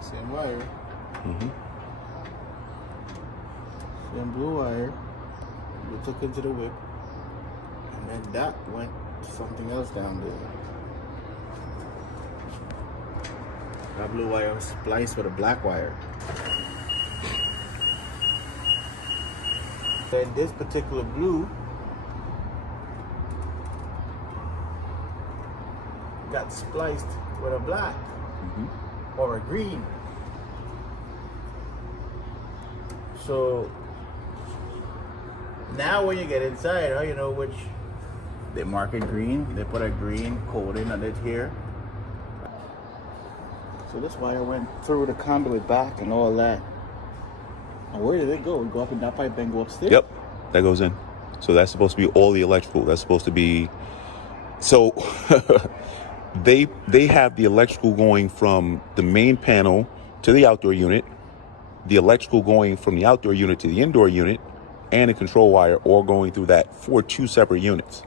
Same wire. Mm-hmm. Same blue wire. We took into the whip. And then that went to something else down there. That blue wire was spliced with a black wire. Then this particular blue got spliced with a black or a green. So now when you get inside, you know which they mark it green, they put a green coating on it here. So this wire went through the conduit back and all that. And where did it go? It go up in that pipe, then go upstairs? Yep, that goes in. So that's supposed to be all the electrical. That's supposed to be, so they have the electrical going from the main panel to the outdoor unit, the electrical going from the outdoor unit to the indoor unit, and a control wire all going through that for two separate units.